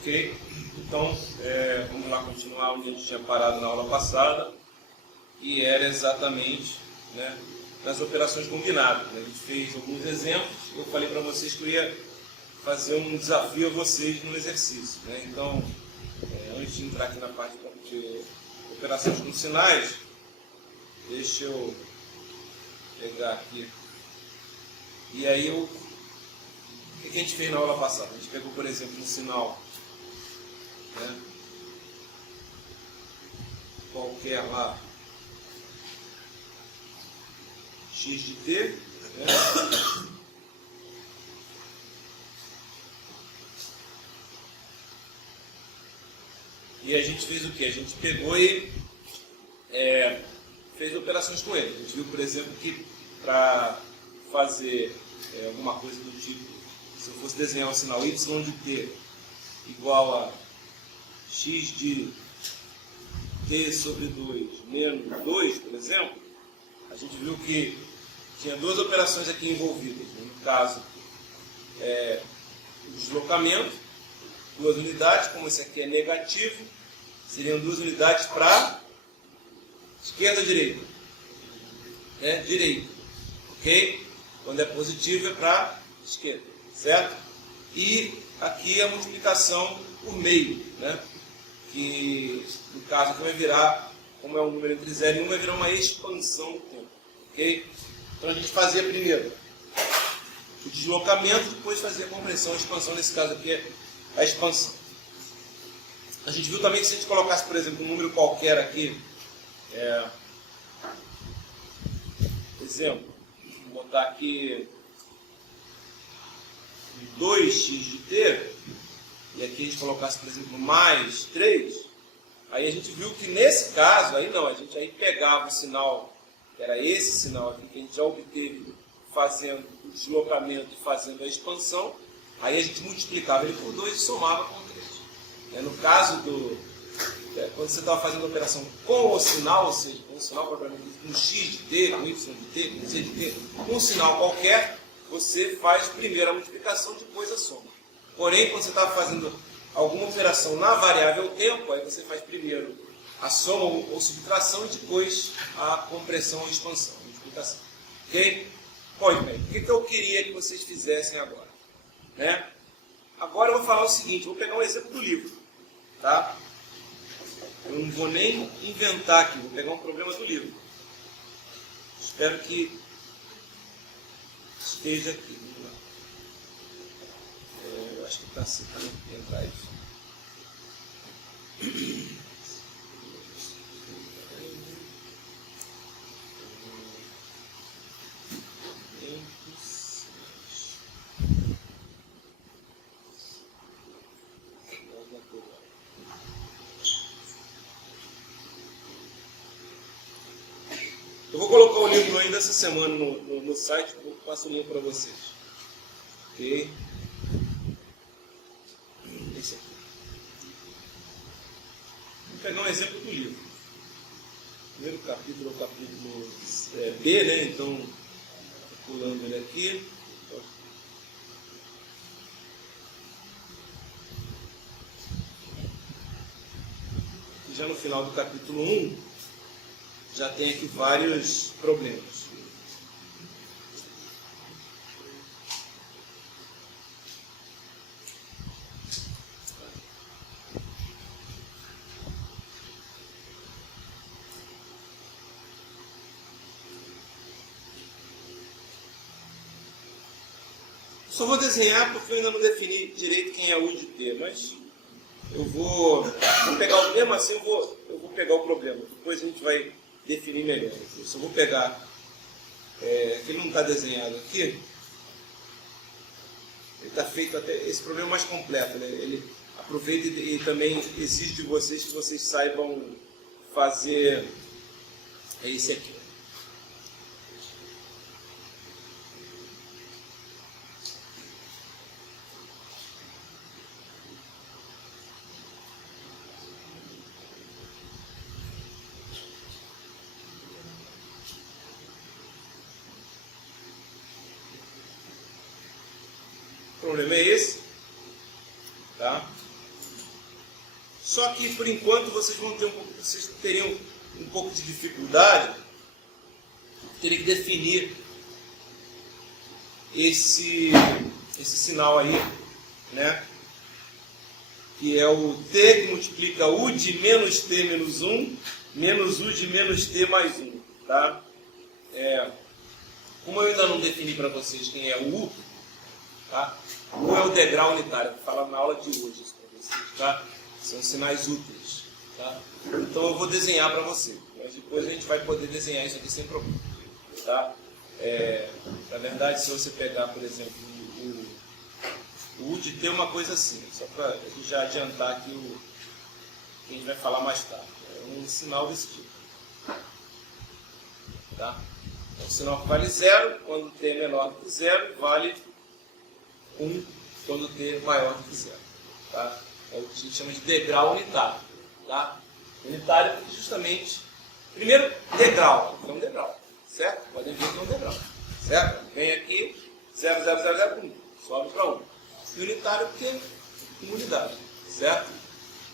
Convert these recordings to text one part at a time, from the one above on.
Ok? Então, vamos lá continuar onde a gente tinha parado na aula passada, e era exatamente, né, nas operações combinadas. A gente fez alguns exemplos, eu falei para vocês que eu ia fazer um desafio a vocês no exercício. Né? Então, antes de entrar aqui na parte de operações com sinais, deixa eu pegar aqui. E aí, o que a gente fez na aula passada? A gente pegou, por exemplo, um sinal, né, qualquer lá, x de t, né? E a gente fez o que? A gente pegou e fez operações com ele. A gente viu, por exemplo, que para fazer alguma coisa do tipo, se eu fosse desenhar o sinal y de t igual a x de t sobre 2 menos 2, por exemplo, a gente viu que tinha duas operações aqui envolvidas. No caso, o deslocamento, duas unidades, como esse aqui é negativo, seriam duas unidades para esquerda ou direita? Direita. Ok? Quando é positivo é para esquerda. Certo? E aqui a multiplicação por meio, né? Que no caso aqui vai virar, como é um número entre 0 e 1, vai virar uma expansão do tempo. Ok? Então a gente fazia primeiro o deslocamento, depois fazia a compressão, a expansão. Nesse caso aqui é a expansão. A gente viu também que se a gente colocasse, por exemplo, um número qualquer aqui, exemplo, vou botar aqui 2x de t, e aqui a gente colocasse, por exemplo, mais 3, aí a gente viu que nesse caso, aí não, a gente aí pegava o sinal, que era esse sinal aqui, que a gente já obteve fazendo o deslocamento e fazendo a expansão, aí a gente multiplicava ele por 2 e somava com 3. No caso quando você estava fazendo a operação com o sinal, ou seja, com o sinal propriamente com x de t, com y de t, com z de t, com um sinal qualquer, você faz primeiro a multiplicação, depois a soma. Porém, quando você está fazendo alguma operação na variável tempo, aí você faz primeiro a soma ou subtração e depois a compressão ou expansão, a multiplicação. Ok? Pois bem, o que eu queria que vocês fizessem agora? Agora eu vou falar o seguinte, vou pegar um exemplo do livro. Tá? Eu não vou nem inventar aqui, vou pegar um problema do livro. Espero que esteja aqui. Eu acho que está assim, para não entrar isso. Eu vou colocar o livro ainda essa semana no site, eu passo o link para vocês. Ok? Esse aqui. Vou pegar um exemplo do livro. O primeiro capítulo é o capítulo B, né? Então, pulando ele aqui. E já no final do capítulo 1, já tem aqui vários problemas. Só vou desenhar porque eu ainda não defini direito quem é U de T, mas eu vou pegar o mesmo assim, eu vou pegar o problema. Depois a gente vai definir melhor. Eu só vou pegar, que ele não está desenhado aqui, ele está feito até, esse problema mais completo, né? Ele aproveita e também exige de vocês que vocês saibam fazer esse aqui. O problema é esse, tá? Só que, por enquanto, vocês teriam um pouco de dificuldade, teria que definir esse sinal aí, né? Que é o t que multiplica u de menos t menos 1, menos u de menos t mais 1. Tá? Como eu ainda não defini para vocês quem é o u, tá? U é o degrau unitário, vou falar na aula de hoje isso para vocês. Tá? São sinais úteis. Tá? Então eu vou desenhar para você, mas depois a gente vai poder desenhar isso aqui sem problema. Tá? Na verdade, se você pegar, por exemplo, o U de T é uma coisa assim, só para já adiantar aqui o que a gente vai falar mais tarde. É um sinal desse tipo. Tá? É um sinal que vale 0 quando T é menor do que 0, vale 1 quando T é maior do que 0. Tá? É o que a gente chama de degrau unitário. Tá? Unitário porque justamente, primeiro, degrau, é um degrau, certo? Podem ver que é um degrau, certo? Vem aqui, 0, 0, 0, 0, 1, sobe para 1. E unitário porque é uma unidade, certo?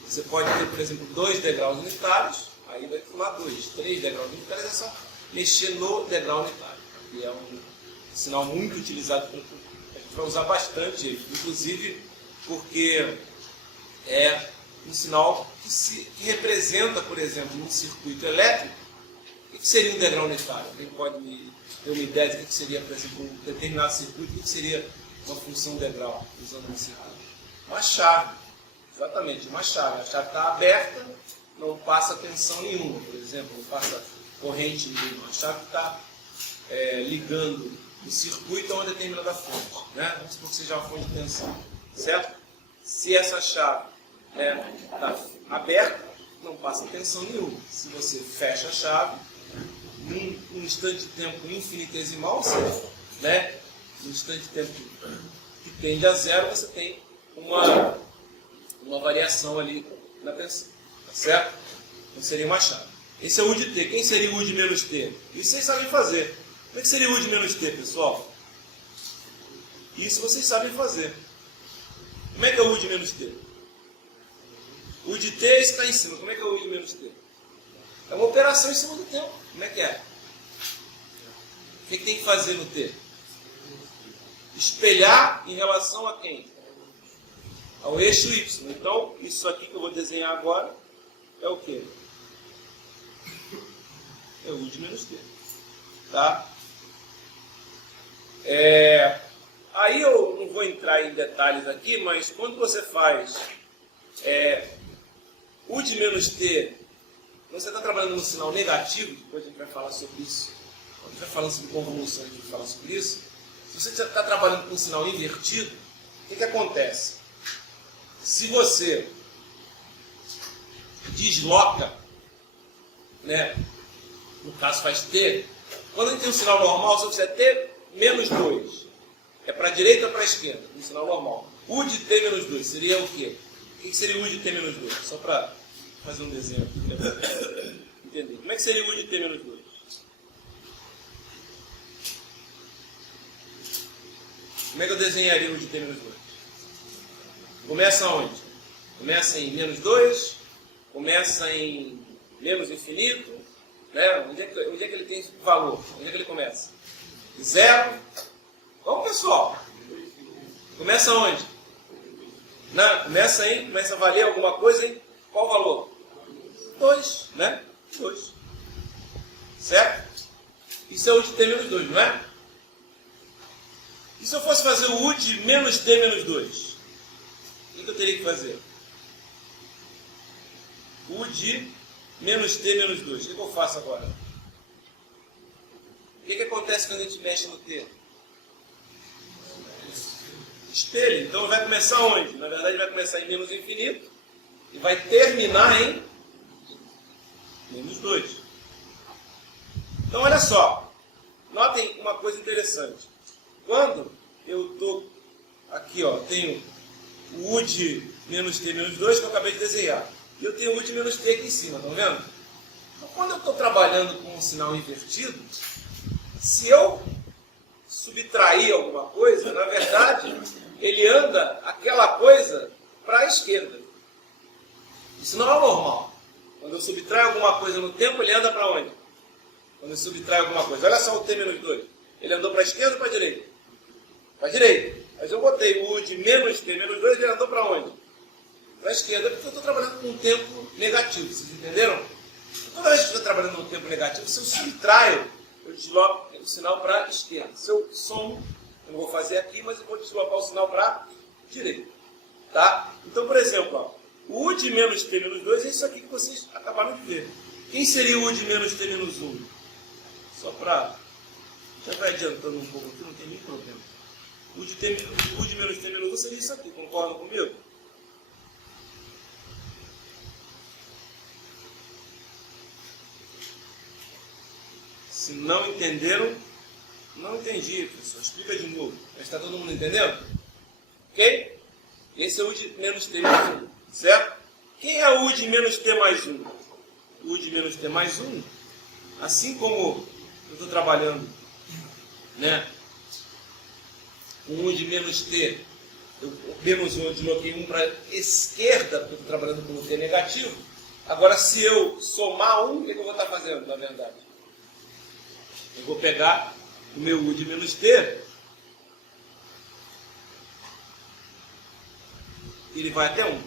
Você pode ter, por exemplo, 2 degraus unitários, aí vai formar 2, 3 degraus unitários, é só mexer no degrau unitário, que é um sinal muito utilizado, a gente vai usar bastante ele, inclusive porque é um sinal que representa, por exemplo, num circuito elétrico. O que seria um degrau unitário? Alguém pode me ter uma ideia de que seria, por exemplo, um determinado circuito, o que seria uma função degrau, usando um circuito? Uma chave, exatamente, uma chave. A chave está aberta, não passa tensão nenhuma, por exemplo, não passa corrente nenhuma. A chave está ligando o circuito a uma determinada fonte, né? Vamos supor que seja uma fonte de tensão, certo? Se essa chave está aberta, não passa tensão nenhuma. Se você fecha a chave, num instante de tempo infinitesimal, ou seja, né, num instante de tempo que tende a 0, você tem uma variação ali na tensão, tá certo? Então seria uma chave. Esse é o U de T. Quem seria o U de menos T? Isso vocês sabem fazer. Como é que seria o U de menos T, pessoal? Isso vocês sabem fazer. Como é que é o U de menos T? O U de T está em cima. Como é que é o U de menos T? É uma operação em cima do tempo. Como é que é? O que tem que fazer no T? Espelhar em relação a quem? Ao eixo Y. Então, isso aqui que eu vou desenhar agora é o quê? É o U de menos T. Tá? Aí eu não vou entrar em detalhes aqui, mas quando você faz U de menos T, quando você está trabalhando no sinal negativo, depois a gente vai falar sobre isso, quando a gente vai falando sobre convolução, a gente vai falar sobre isso. Se você está trabalhando com um sinal invertido, o que acontece? Se você desloca, né, no caso faz T, quando a gente tem um sinal normal, se eu fizer T menos 2, é para a direita ou para a esquerda, um sinal normal. U de T menos 2 seria o quê? O que seria U de T menos 2? Só para fazer um desenho aqui, para entender. Como é que seria U de T menos 2? Como é que eu desenharia U de T menos 2? Começa onde? Começa em menos 2, começa em menos infinito, né? Onde é que ele tem valor? Onde é que ele começa? 0. Vamos, pessoal. Começa onde? Começa a valer alguma coisa em qual valor? 2, né? 2. Certo? Isso é U de T menos 2, não é? E se eu fosse fazer o U de menos T menos 2? O que eu teria que fazer? U de menos T menos 2. O que eu faço agora? O que acontece quando a gente mexe no T? Espelho. Então vai começar onde? Na verdade vai começar em menos infinito e vai terminar em menos 2. Então olha só. Notem uma coisa interessante. Quando eu estou aqui, ó, tenho o U de menos T menos 2 que eu acabei de desenhar. E eu tenho o U de menos T aqui em cima, estão vendo? Então quando eu estou trabalhando com um sinal invertido, se eu subtrair alguma coisa, na verdade, ele anda aquela coisa para a esquerda. Isso não é o normal. Quando eu subtraio alguma coisa no tempo, ele anda para onde? Quando eu subtraio alguma coisa. Olha só o t menos 2. Ele andou para a esquerda ou para a direita? Para a direita. Mas eu botei o u de menos t menos 2, ele andou para onde? Para a esquerda, porque eu estou trabalhando com um tempo negativo. Vocês entenderam? Toda vez que eu estou trabalhando com um tempo negativo, se eu subtraio, eu desloco o sinal para a esquerda. Se eu somo, eu não vou fazer aqui, mas eu vou deslocar o sinal para a direita. Tá? Então, por exemplo, ó, o u de menos t menos 2 é isso aqui que vocês acabaram de ver. Quem seria o u de menos t menos 1? Só para... Já vai adiantando um pouco aqui, não tem nenhum problema. O u de menos t menos 1 seria isso aqui, concordam comigo? Se não entenderam, não entendi, professor. Explica de novo. Está todo mundo entendendo? Ok? Esse é o u de menos t menos 1, certo? Quem é o u de menos t mais 1? O u de menos t mais 1, assim como eu estou trabalhando, né, com u de menos t, menos 1 eu desloquei 1 para a esquerda, porque eu estou trabalhando com o t negativo. Agora, se eu somar 1, o que eu vou estar fazendo, na verdade? Eu vou pegar o meu u de menos t, e ele vai até 1.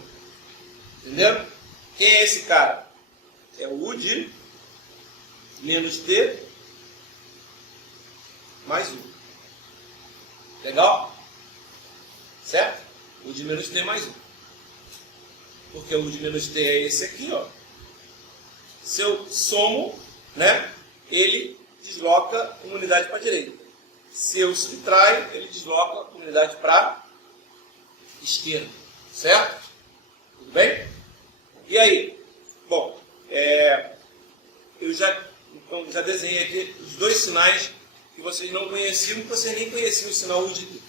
Entenderam? Quem é esse cara? É o u de menos t mais 1. Legal? Certo? U de menos t mais 1. Porque o u de menos t é esse aqui, ó. Se eu somo, né, ele desloca uma unidade para a direita. Se eu subtraio, ele desloca uma unidade para a esquerda. Certo? Tudo bem? E aí? Bom, eu já desenhei aqui os dois sinais que vocês não conheciam, que vocês nem conheciam o sinal U de T.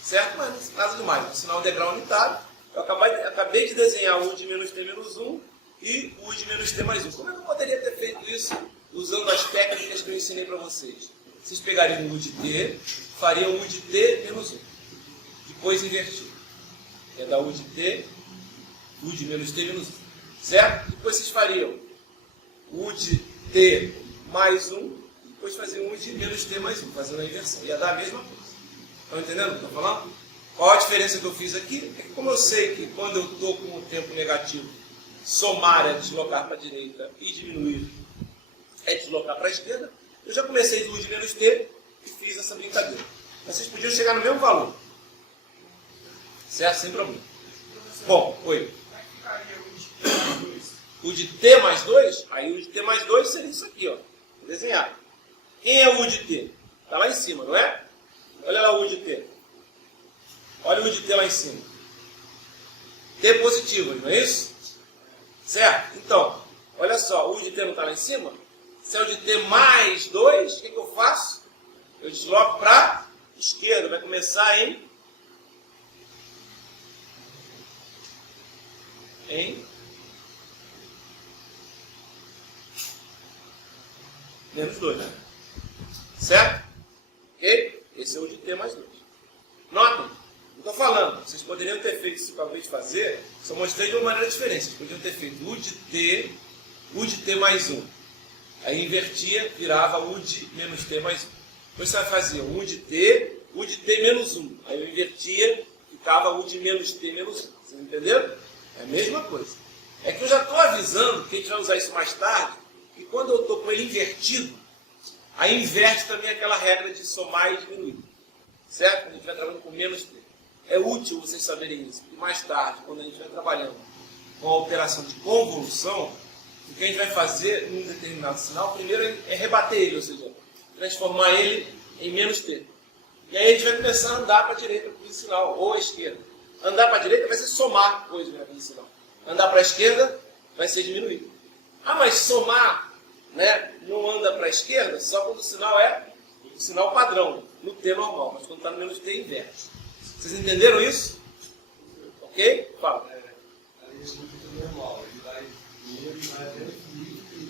Certo? Mas nada demais. O sinal degrau unitário. Eu acabei de desenhar o U de menos T menos 1 e o U de menos T mais 1. Como é que eu poderia ter feito isso usando as técnicas que eu ensinei para vocês? Vocês pegariam o U de T, fariam o U de T menos 1. Depois invertido. É da U de T, U de menos T menos 1. Certo? Depois vocês fariam U de T mais 1, depois faziam U de menos T mais 1, fazendo a inversão. Ia dar a mesma coisa. Estão entendendo o que eu estou falando? Qual a diferença que eu fiz aqui? É que como eu sei que quando eu estou com o tempo negativo, somar é deslocar para a direita e diminuir é deslocar para a esquerda, eu já comecei do U de menos T e fiz essa brincadeira. Mas vocês podiam chegar no mesmo valor. Certo? Sem problema. Bom, oi. O de T mais 2? Aí o de T mais 2 seria isso aqui, ó. Desenhado. Quem é o U de T? Está lá em cima, não é? Olha lá o U de T. Olha o U de T lá em cima. T positivo, não é isso? Certo? Então, olha só, o U de T não está lá em cima? Se é o de T mais 2, o que eu faço? Eu desloco para a esquerda. Vai começar em menos 2, né? Certo? Ok? Esse é o de T mais 2. Notem, eu estou falando, vocês poderiam ter feito isso que eu acabei de fazer, só mostrei de uma maneira diferente. Vocês poderiam ter feito U de T mais 1. Aí invertia, virava U de menos T mais 1. Depois você vai fazer U de T menos 1. Aí eu invertia, ficava U de menos T menos 1. Vocês entenderam? É a mesma coisa. É que eu já estou avisando, que a gente vai usar isso mais tarde, que quando eu estou com ele invertido, aí inverte também aquela regra de somar e diminuir. Certo? Quando a gente estiver trabalhando com menos T. É útil vocês saberem isso, porque mais tarde, quando a gente estiver trabalhando com a operação de convolução, o que a gente vai fazer num determinado sinal, primeiro é rebater ele, ou seja, transformar ele em menos T. E aí a gente vai começar a andar para a direita com aquele sinal, ou à esquerda. Andar para a direita vai ser somar coisa naquele sinal. Andar para a esquerda vai ser diminuir. Ah, mas somar, né, não anda para a esquerda só quando o sinal é o sinal padrão, no T normal, mas quando está no menos T, inverte. Vocês entenderam isso? Ok? Fala. Aí é muito normal, ele vai até o infinito, ele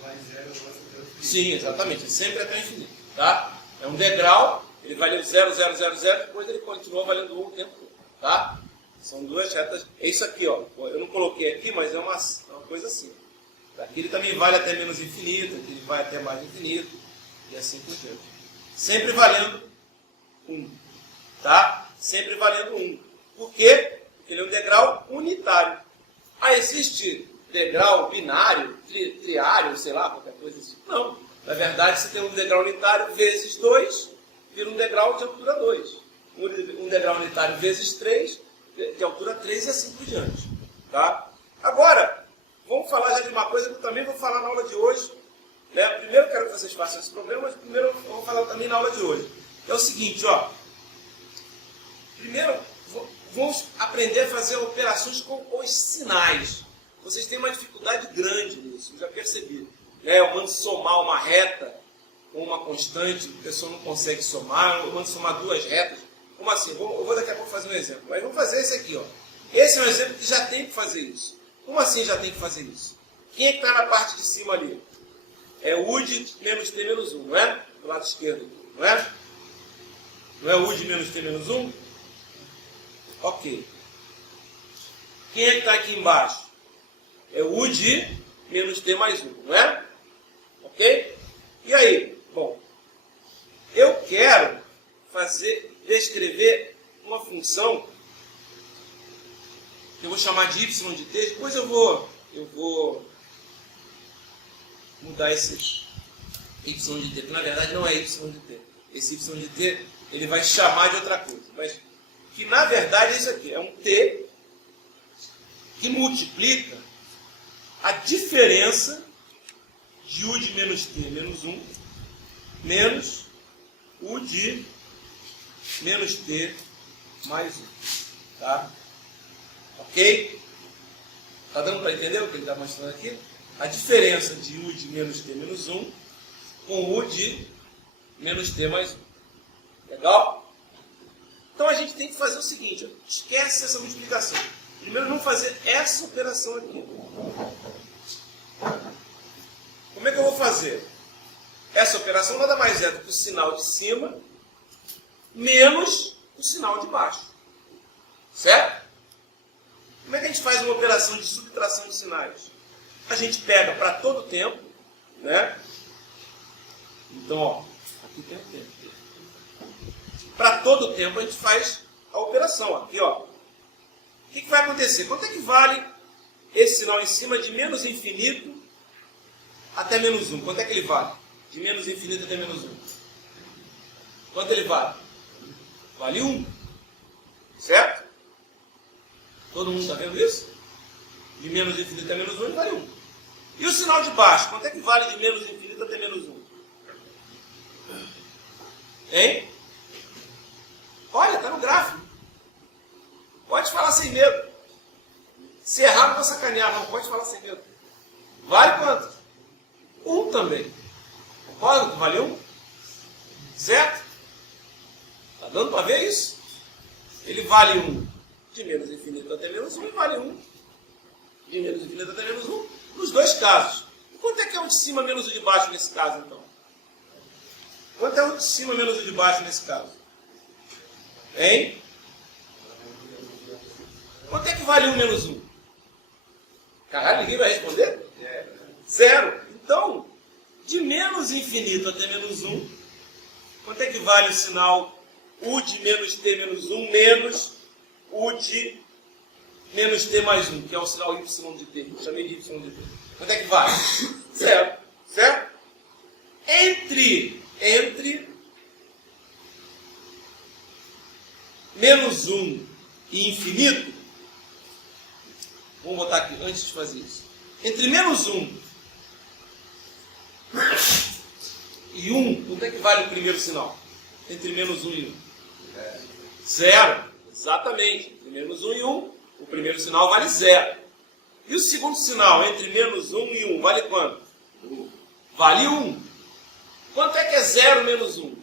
vai zero, até o infinito. Sim, exatamente, sempre até o infinito. Tá? É um degrau, ele vai ler 0, 0, 0, 0, depois ele continua valendo 1 o tempo todo. Tá? São duas retas. É isso aqui, ó. Eu não coloquei aqui, mas é uma coisa assim. Aqui ele também vale até menos infinito, aqui ele vai até mais infinito, e assim por diante. Sempre valendo 1. Tá? Sempre valendo 1. Por quê? Porque ele é um degrau unitário. Ah, existe degrau binário, triário, sei lá, qualquer coisa assim? Não. Na verdade, você tem um degrau unitário vezes 2, vira um degrau de altura 2. Um degrau unitário vezes 3, de altura 3 e assim por diante. Tá? Agora, vamos falar já de uma coisa que eu também vou falar na aula de hoje. Né? Primeiro eu quero que vocês façam esse problema, mas primeiro eu vou falar também na aula de hoje. É o seguinte, ó. Primeiro, vamos aprender a fazer operações com os sinais. Vocês têm uma dificuldade grande nisso, eu já percebi. Eu mando somar uma reta com uma constante, a pessoa não consegue somar, eu mando somar duas retas. Como assim? Eu vou daqui a pouco fazer um exemplo. Mas vamos fazer esse aqui, ó. Esse é um exemplo que já tem que fazer isso. Como assim já tem que fazer isso? Quem é que está na parte de cima ali? É U de menos T menos 1, não é? Do lado esquerdo, não é? Não é U de menos T menos 1? Ok. Quem é que está aqui embaixo? É U de menos T mais 1, não é? Ok? E aí? Bom, eu quero descrever uma função que eu vou chamar de y de t. Depois eu vou mudar esse y de t, que na verdade não é y de t. Esse y de t ele vai chamar de outra coisa, mas que na verdade é isso aqui, é um t que multiplica a diferença de u de menos t menos 1 menos u de menos t mais 1. Tá? Ok? Está dando para entender o que ele está mostrando aqui? A diferença de u de menos t menos 1 com u de menos t mais 1. Legal? Então a gente tem que fazer o seguinte, ó, esquece essa multiplicação. Primeiro vamos fazer essa operação aqui. Como é que eu vou fazer? Essa operação nada mais é do que o sinal de cima menos o sinal de baixo. Certo? Como é que a gente faz uma operação de subtração de sinais? A gente pega para todo tempo, né? Então, ó, aqui tem o tempo. Para todo tempo a gente faz a operação. Aqui, ó. O que vai acontecer? Quanto é que vale esse sinal em cima de menos infinito até menos 1? Quanto é que ele vale? De menos infinito até menos 1. Quanto ele vale? Vale 1. Certo? Todo mundo está vendo isso? De menos infinito até menos 1, ele vale 1. E o sinal de baixo? Quanto é que vale de menos infinito até menos 1? Hein? Olha, está no gráfico. Pode falar sem medo. Se errar, não vou sacanear, não. Pode falar sem medo. Vale quanto? 1 também. Concorda que vale 1? Certo? Está dando para ver isso? Ele vale 1 de menos infinito até menos 1 e vale 1 de menos infinito até menos 1 nos dois casos. E quanto é que é o de cima menos o de baixo nesse caso, então? Quanto é o de cima menos o de baixo nesse caso? Hein? Quanto é que vale 1 menos 1? Caralho, ninguém vai responder? 0. Então, de menos infinito até menos 1, quanto é que vale o sinal u de menos t menos 1 menos u de menos t mais 1, que é o sinal y de t. Eu chamei de y de t. Quanto é que vale? 0. Certo? Entre menos 1 e infinito, vamos botar aqui, antes de fazer isso. Entre menos 1 e 1, quanto é que vale o primeiro sinal? Entre menos 1 e 1? 0. Exatamente. Entre menos 1 e 1, o primeiro sinal vale 0. E o segundo sinal, entre menos 1 e 1, vale quanto? Vale 1. Quanto é que é 0 menos 1?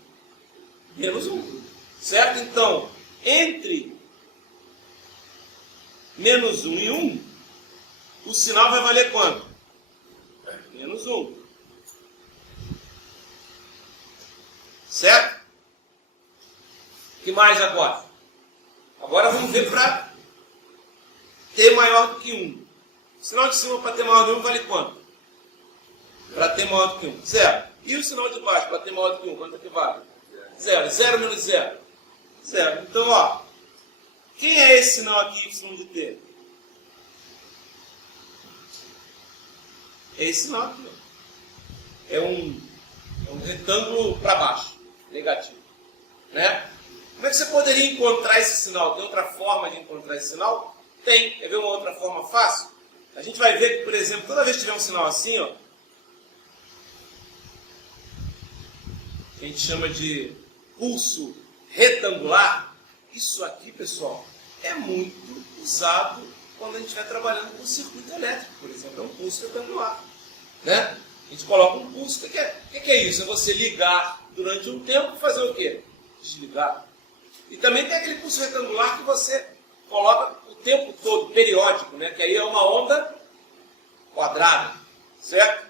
Menos 1. Certo? Então, entre menos 1 e 1, o sinal vai valer quanto? Menos 1. Certo? O que mais agora? Agora vamos ver para T maior do que 1. O sinal de cima para T maior do que 1 vale quanto? Para T maior do que 1. 0. E o sinal de baixo para T maior do que 1, quanto é que vale? 0. 0 menos 0. 0. Então, ó, quem é esse sinal aqui, y de T? É esse sinal aqui. Ó. É um retângulo para baixo, negativo. Né? Como é que você poderia encontrar esse sinal? Tem outra forma de encontrar esse sinal? Tem. Quer ver uma outra forma fácil? A gente vai ver que, por exemplo, toda vez que tiver um sinal assim, ó, que a gente chama de pulso retangular, isso aqui, pessoal, é muito usado quando a gente estiver trabalhando com circuito elétrico, por exemplo, é um pulso retangular. Né? A gente coloca um pulso. O que é isso? É você ligar durante um tempo e fazer o quê? Desligar. E também tem aquele pulso retangular que você coloca o tempo todo, periódico, né? Que aí é uma onda quadrada, certo?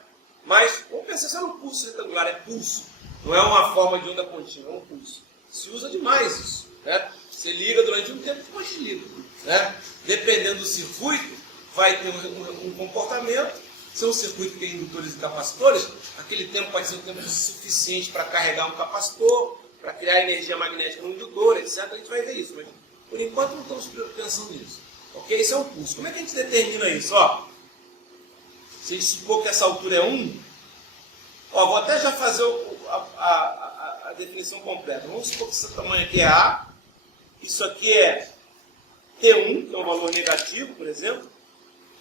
Mas vamos pensar só no pulso retangular, é pulso. Não é uma forma de onda contínua, é um pulso. Se usa demais isso, né? Você liga durante um tempo e depois desliga, né? Dependendo do circuito, vai ter um comportamento. Se é um circuito que tem indutores e capacitores, aquele tempo pode ser um tempo suficiente para carregar um capacitor, para criar energia magnética no indutor, etc. A gente vai ver isso, mas por enquanto não estamos pensando nisso. Ok? Isso é um pulso. Como é que a gente determina isso? Ó, se a gente supor que essa altura é 1, ó, vou até já fazer a definição completa. Vamos supor que esse tamanho aqui é A, isso aqui é T1, que é um valor negativo, por exemplo,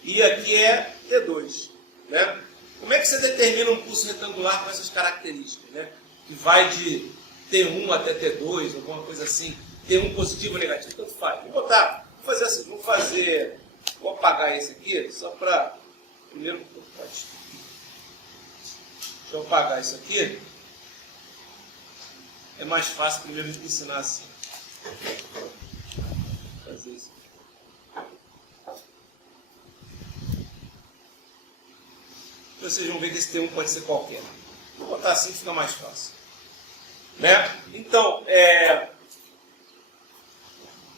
e aqui é T2. Né? Como é que você determina um pulso retangular com essas características? Né? Que vai de T1 até T2, alguma coisa assim, T1 positivo ou negativo, tanto faz. Vou fazer assim, vou apagar esse aqui, só para, primeiro, deixa eu apagar isso aqui, é mais fácil primeiro ensinar assim. Vou fazer isso. Vocês vão ver que esse T1 pode ser qualquer. Vou botar assim que fica mais fácil. Né? Então,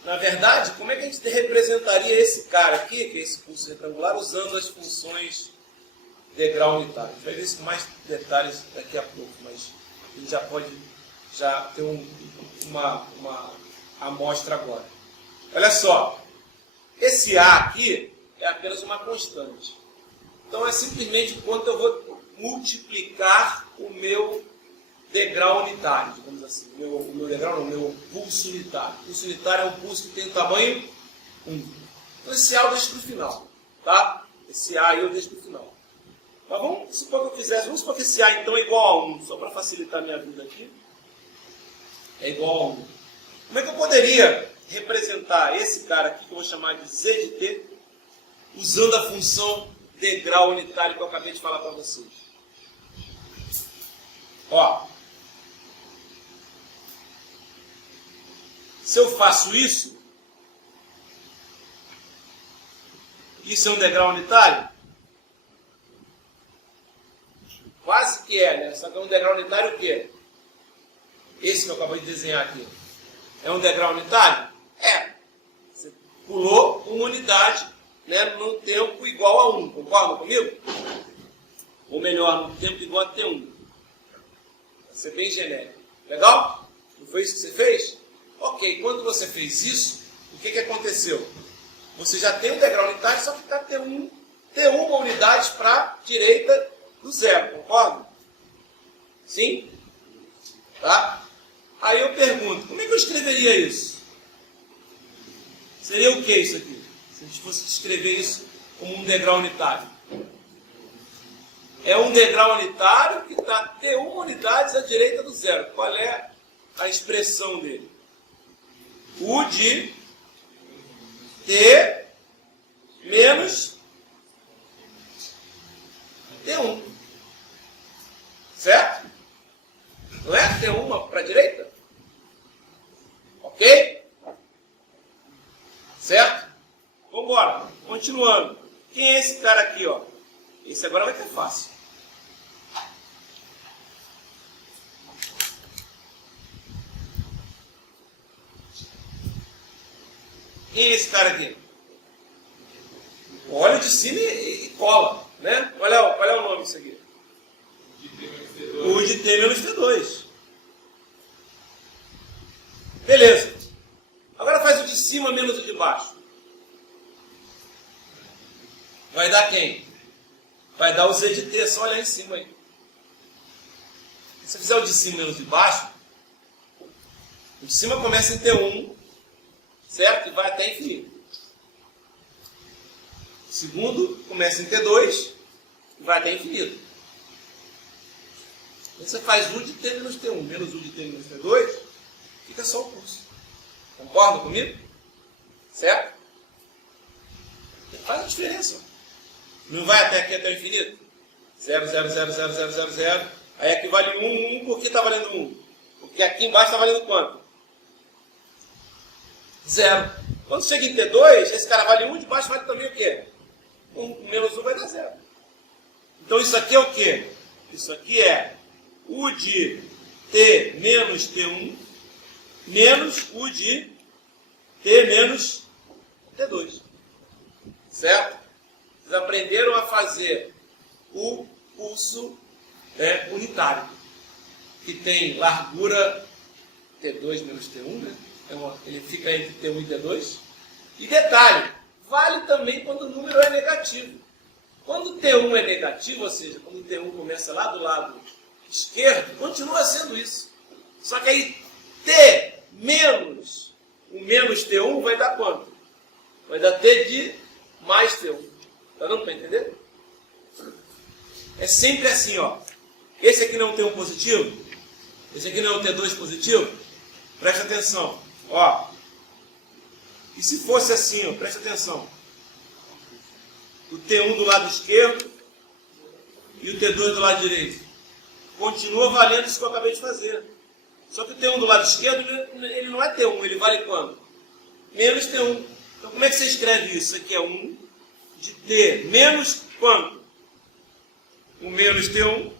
na verdade, como é que a gente representaria esse cara aqui, que é esse pulso retangular, usando as funções degrau unitário? A gente vai ver isso com mais detalhes daqui a pouco, mas a gente já pode ter uma amostra agora. Olha só, esse A aqui é apenas uma constante. Então é simplesmente quanto eu vou multiplicar o meu degrau unitário, digamos assim. O meu degrau não, o meu pulso unitário. O pulso unitário é um pulso que tem o tamanho 1. Então esse A eu deixo para o final. Tá? Esse A eu deixo para o final. Mas vamos supor que esse A então é igual a 1, só para facilitar a minha vida aqui. É igual a 1. Como é que eu poderia representar esse cara aqui, que eu vou chamar de Z de T, usando a função degrau unitário que eu acabei de falar para vocês? Ó, se eu faço isso é um degrau unitário? Quase que é, né? Só que é um degrau unitário o quê? Esse que eu acabei de desenhar aqui. É um degrau unitário? É. Você pulou uma unidade, né, no tempo igual a 1. Concorda comigo? Ou melhor, no tempo igual a T1. Vai ser bem genérico. Legal? Não foi isso que você fez? Ok, quando você fez isso, o que aconteceu? Você já tem um degrau unitário, só que está T1 unidades para a direita do zero, concorda? Sim? Tá? Aí eu pergunto, como é que eu escreveria isso? Seria o que isso aqui? Se a gente fosse descrever isso como um degrau unitário. É um degrau unitário que está T1 unidades à direita do zero. Qual é a expressão dele? U de T menos T1. Certo? Não é T1 para a direita? Ok? Certo? Vamos embora. Continuando. Quem é esse cara aqui, ó? Esse agora vai ter fácil. Quem é esse cara aqui? de cima e cola. Né? Qual é o nome disso aqui? U de T menos T2. Beleza. Agora faz o de cima menos o de baixo. Vai dar quem? Vai dar o Z de T, só olhar em cima aí. Se você fizer o de cima menos o de baixo, o de cima começa em T1, certo? E vai até infinito. O segundo começa em T2 e vai até infinito. Então você faz U de T menos T1 menos U de T menos T2, fica só o curso. Concorda comigo? Certo? Faz a diferença. Não vai até o infinito? 0, 0, 0, 0, 0, 0, 0. Aí aqui vale 1, 1. Por que está valendo 1? Porque aqui embaixo está valendo quanto? 0. Quando chega em T2, esse cara vale 1, de baixo vale também o quê? 1 menos 1 vai dar 0. Então isso aqui é o quê? Isso aqui é U de T menos T1 menos U de T menos T2. Certo? Vocês aprenderam a fazer o pulso unitário, que tem largura T2 menos T1, né? Então, ele fica entre T1 e T2. E detalhe, vale também quando o número é negativo. Quando T1 é negativo, ou seja, quando o T1 começa lá do lado esquerdo, continua sendo isso. Só que aí T menos o menos T1 vai dar quanto? Vai dar T de mais T1. Tá dando para entender? É sempre assim, ó. Esse aqui não é um T1 positivo? Esse aqui não é um T2 positivo? Presta atenção. Ó. E se fosse assim, ó, presta atenção. O T1 do lado esquerdo e o T2 do lado direito. Continua valendo isso que eu acabei de fazer. Só que o T1 do lado esquerdo, ele não é T1, ele vale quanto? Menos T1. Então como é que você escreve isso? Isso aqui é 1 de T menos quanto? O menos T1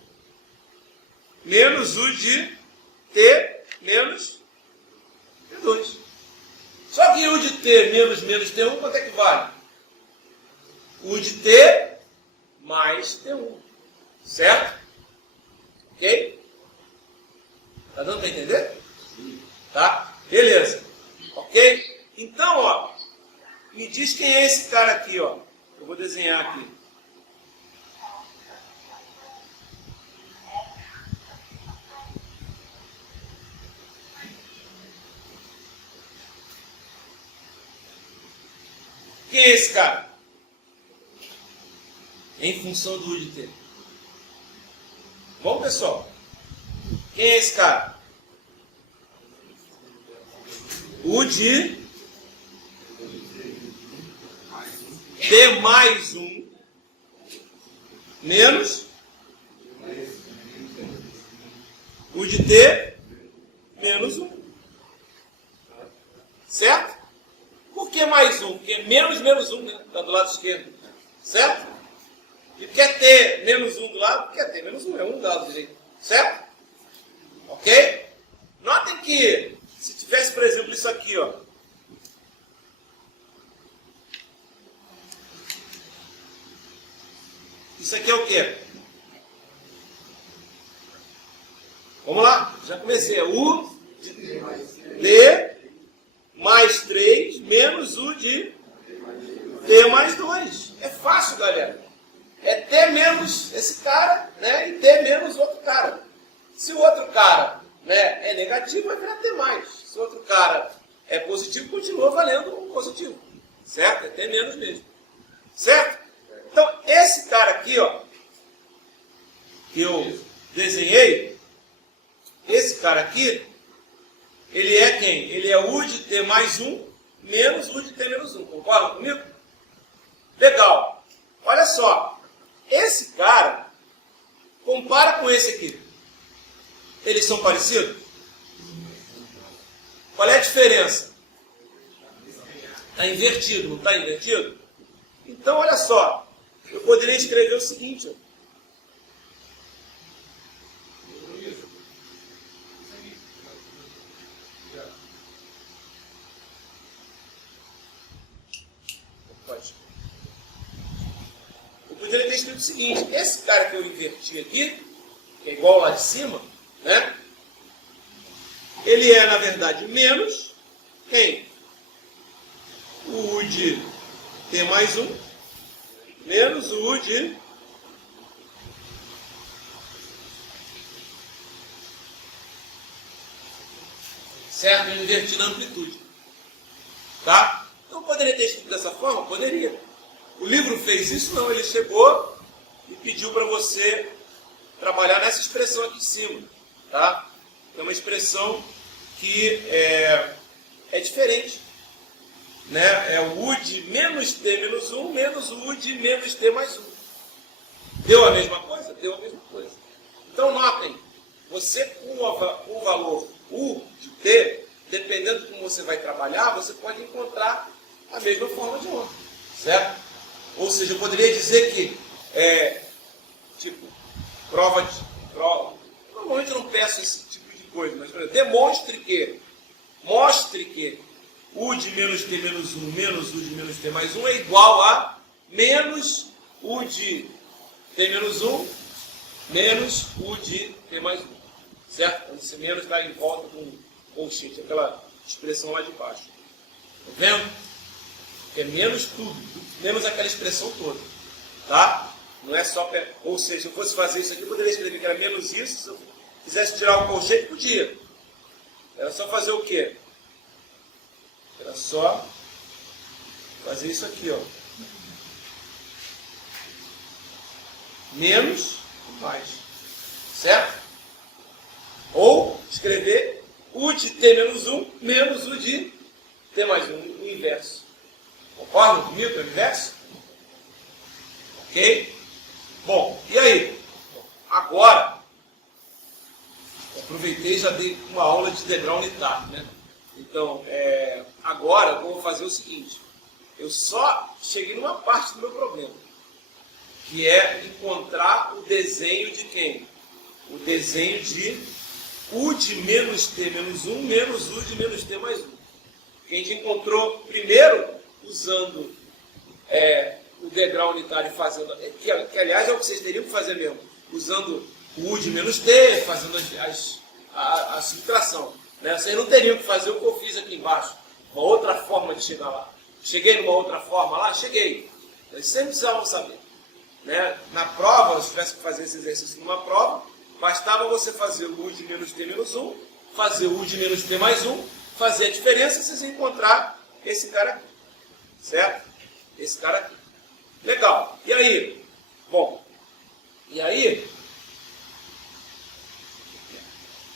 menos U de T menos T2. Só que U de T menos T1, quanto é que vale? U de T mais T1. Certo? Ok? Tá dando para entender? Tá? Beleza. Ok? Então, ó, me diz quem é esse cara aqui, ó. Eu vou desenhar aqui. Quem é esse cara? Em função do U de T. Bom, pessoal? Quem é esse cara? U de T mais 1 menos U de T menos 1. Certo? Por que mais 1? Porque menos 1, né? Está do lado esquerdo. Certo? E quer ter menos 1 do lado? Quer ter menos 1, é 1 do lado direito. Certo? Ok? Notem que, se tivesse, por exemplo, isso aqui, ó. Isso aqui é o quê? Vamos lá, já comecei. É U de T mais 3 menos U de T mais 2. É fácil, galera. É T menos esse cara, né? E T menos outro cara. Se o outro cara, né, é negativo, vai virar T mais. Se o outro cara é positivo, continua valendo um positivo. Certo? É T menos mesmo. Certo? Então, esse cara aqui, ó, que eu desenhei, esse cara aqui, ele é quem? Ele é U de T mais 1 menos U de T menos 1. Concordam comigo? Legal. Olha só. Esse cara, compara com esse aqui. Eles são parecidos? Qual é a diferença? Está invertido, não está invertido? Então, olha só. Eu poderia escrever o seguinte, ó. poderia ter escrito o seguinte: esse cara que eu inverti aqui, que é igual lá de cima, né? Ele é, na verdade, menos quem? O U de T mais 1, menos o U de certo? Eu inverti na amplitude. Tá? Então poderia ter escrito dessa forma? Poderia. O livro fez isso? Não. Ele chegou e pediu para você trabalhar nessa expressão aqui em cima. Tá? É uma expressão que é diferente. Né? É o U de menos T menos 1 menos o U de menos T mais 1. Deu a mesma coisa? Deu a mesma coisa. Então notem, você com o valor U de T, dependendo de como você vai trabalhar, você pode encontrar a mesma forma de ontem. Certo? Ou seja, eu poderia dizer que tipo, prova. Normalmente eu não peço esse tipo de coisa, mas por exemplo, mostre que U de menos T menos 1 menos U de menos T mais 1 é igual a menos U de T menos 1 menos U de T mais 1. Certo? Esse menos está em volta com um colchete, aquela expressão lá de baixo. Está vendo? É menos tudo, menos aquela expressão toda. Tá? Não é só... Ou seja, se eu fosse fazer isso aqui, eu poderia escrever que era menos isso. Se eu quisesse tirar o colchete, podia. Era só fazer o quê? Era só fazer isso aqui, ó. Menos mais. Certo? Ou escrever U de T menos 1 menos U de T mais 1, o inverso. Concordam comigo que é o inverso? Ok? Bom, e aí? Agora, eu aproveitei e já dei uma aula de integral unitário, né? Então, agora eu vou fazer o seguinte. Eu só cheguei numa parte do meu problema, que é encontrar o desenho de quem? O desenho de U de menos T menos 1 menos U de menos T mais 1. Que a gente encontrou primeiro usando o degrau unitário fazendo... Que aliás é o que vocês teriam que fazer mesmo. Usando o U de menos T, fazendo a subtração. Né? Vocês não teriam que fazer o que eu fiz aqui embaixo. Uma outra forma de chegar lá. Cheguei numa outra forma lá? Cheguei. Vocês sempre precisavam saber. Né? Na prova, se tivesse que fazer esse exercício numa prova, bastava você fazer o U de menos T menos 1, fazer o U de menos T mais 1, fazer a diferença e vocês encontrar esse cara aqui. Certo? Esse cara aqui. Legal. E aí? Bom. E aí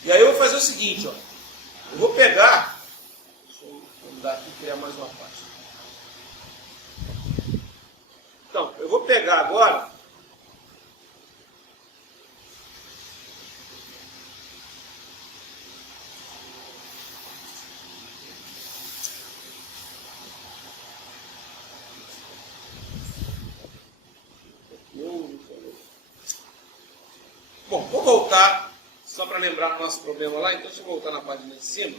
eu vou fazer o seguinte, ó. Eu vou pegar... Deixa eu mudar aqui e criar mais uma parte. Então, eu vou pegar agora... Bom, vou voltar, só para lembrar o nosso problema lá, então deixa eu voltar na página de cima.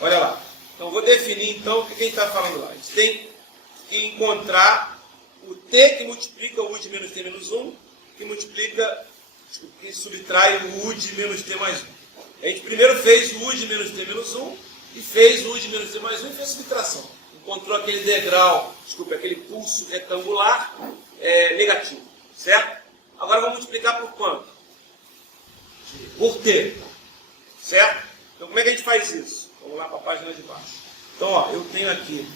Olha lá. Então, vou definir, então, o que a gente está falando lá. A gente tem que encontrar o T que multiplica o U de menos T menos 1, que subtrai o U de menos T mais 1. A gente primeiro fez o U de menos T menos 1 e fez o U de menos T mais 1 e fez subtração. Encontrou aquele degrau, aquele pulso retangular negativo, certo? Agora vamos multiplicar por quanto? Por T, certo? Então como é que a gente faz isso? Vamos lá para a página de baixo. Então, ó, eu tenho aqui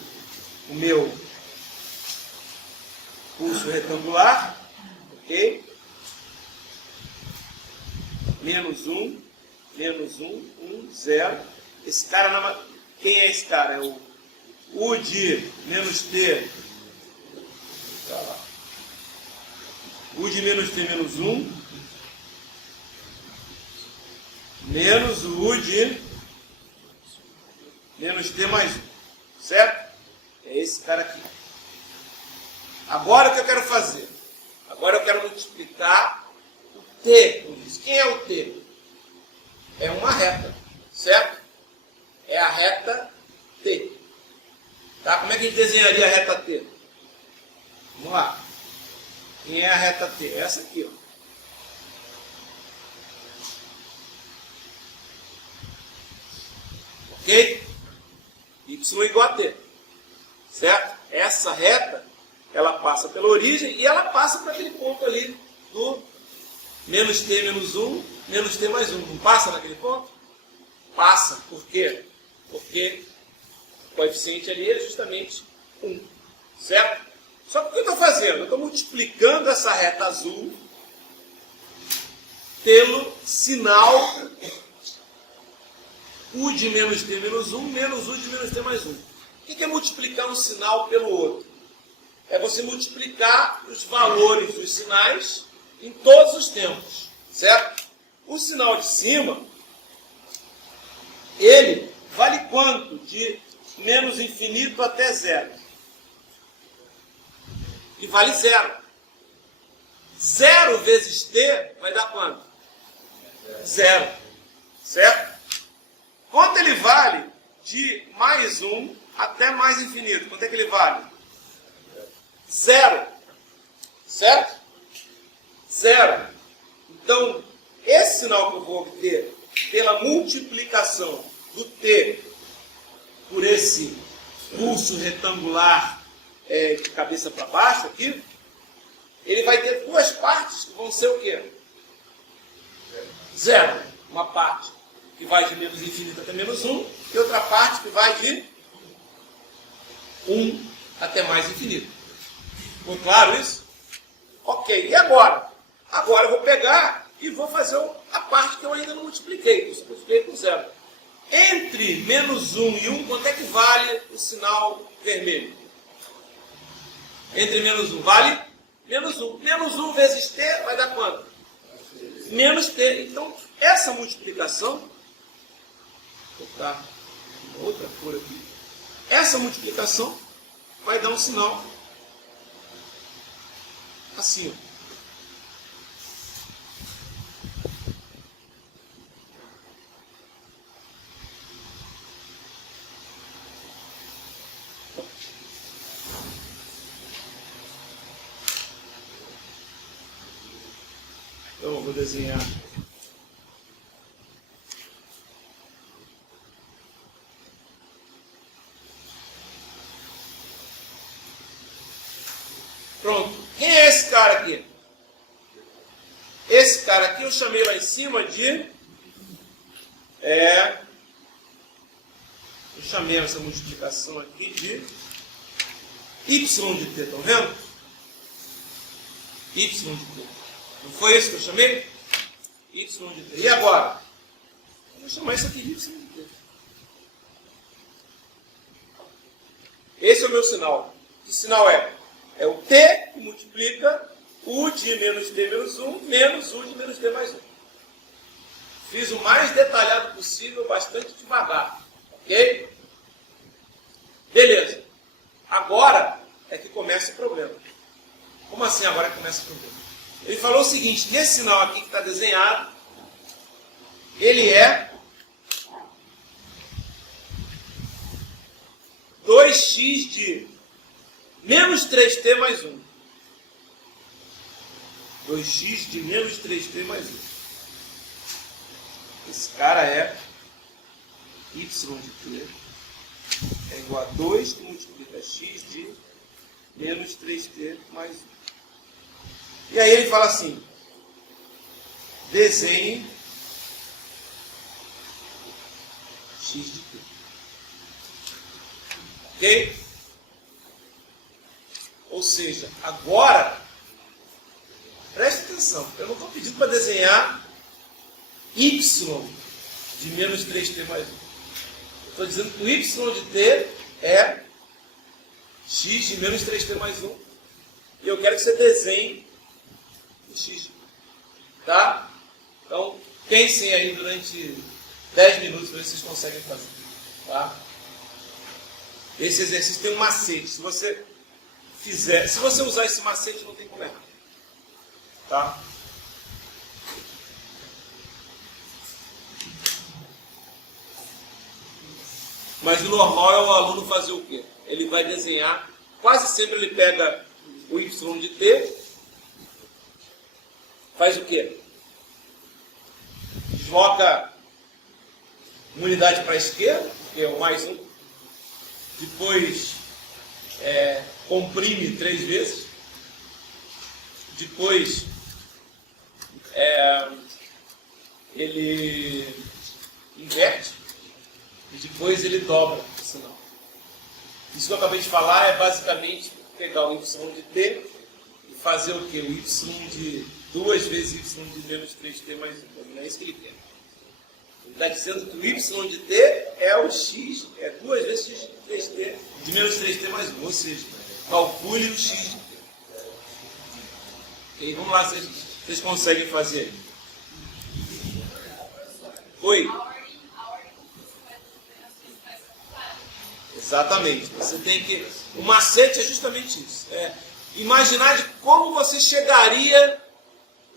o meu pulso retangular, ok? Menos 1, 1, 0. Esse cara, quem é esse cara? É o U de menos T. Tá lá. U de menos T menos 1. Menos o U de menos T mais 1. Certo? É esse cara aqui. Agora o que eu quero fazer? Agora eu quero multiplicar o T por isso. Quem é o T? É uma reta. Certo? É a reta T. Tá? Como é que a gente desenharia a reta T? Vamos lá. Quem é a reta T? Essa aqui, ó. Ok? Y igual a T. Certo? Essa reta, ela passa pela origem e ela passa para aquele ponto ali do menos T menos 1, menos T mais 1. Não passa naquele ponto? Passa. Por quê? Porque o coeficiente ali é justamente 1. Certo? Só que o que eu estou fazendo? Eu estou multiplicando essa reta azul pelo sinal U de menos T menos 1 menos U de menos T mais 1. O que é multiplicar um sinal pelo outro? É você multiplicar os valores dos sinais em todos os tempos. Certo? O sinal de cima, ele vale quanto? De menos infinito até zero. E vale zero. 0 vezes T vai dar quanto? Zero. Certo? Quanto ele vale de mais 1 até mais infinito? Quanto é que ele vale? Zero. Certo? Zero. Então, esse sinal que eu vou obter pela multiplicação do T por esse pulso retangular de cabeça para baixo aqui, ele vai ter duas partes que vão ser o quê? Zero. Uma parte que vai de menos infinito até menos 1 e outra parte que vai de 1 até mais infinito. Ficou claro isso? Ok. E agora? Agora eu vou pegar e vou fazer a parte que eu ainda não multipliquei. Eu só multipliquei com zero. Entre menos 1 e 1, quanto é que vale o sinal vermelho? Entre menos 1 vale menos 1. Menos 1 vezes T vai dar quanto? Menos T. Então, essa multiplicação, vou colocar outra cor aqui, essa multiplicação vai dar um sinal assim, ó. Então, eu vou desenhar pronto. Quem é esse cara aqui? Esse cara aqui eu chamei lá em cima de eu chamei essa multiplicação aqui de Y de T, estão vendo? Y de T. Não foi isso que eu chamei? Y de T. E agora? Eu vou chamar isso aqui de Y de T. Esse é o meu sinal. Que sinal é? É o T que multiplica U de menos T menos 1 menos U de menos T mais 1. Fiz o mais detalhado possível, bastante devagar. Ok? Beleza. Agora é que começa o problema. Como assim agora é que começa o problema? Ele falou o seguinte, que esse sinal aqui que está desenhado, ele é 2x de menos 3t mais 1. 2x de menos 3t mais 1. Esse cara é y de t é igual a 2 que multiplica x de menos 3t mais 1. E aí ele fala assim, desenhe x de t. Ok? Ou seja, agora, preste atenção, eu não estou pedindo para desenhar y de menos 3t mais 1. Eu estou dizendo que o y de t é x de menos 3t mais 1. E eu quero que você desenhe o x. Tá? Então, pensem aí durante 10 minutos para ver se vocês conseguem fazer. Tá? Esse exercício tem um macete. Se você usar esse macete, não tem como errar. Tá? Mas o normal é o aluno fazer o quê? Ele vai desenhar, quase sempre ele pega o y de t faz o quê? Desloca uma unidade para a esquerda, que é o mais 1. Depois comprime 3 vezes. Depois ele inverte. E depois ele dobra o sinal. Isso que eu acabei de falar é basicamente pegar o y de t e fazer o quê? O y de 2 vezes y de menos 3t mais 1. Não é isso que ele quer. Ele está dizendo que o y de t é o x, é 2 vezes x de 3t, de menos 3t mais 1. Ou seja, calcule o x de t. Ok, vamos lá, vocês conseguem fazer. Oi? Exatamente. Você tem que... O macete é justamente isso. Imaginar de como você chegaria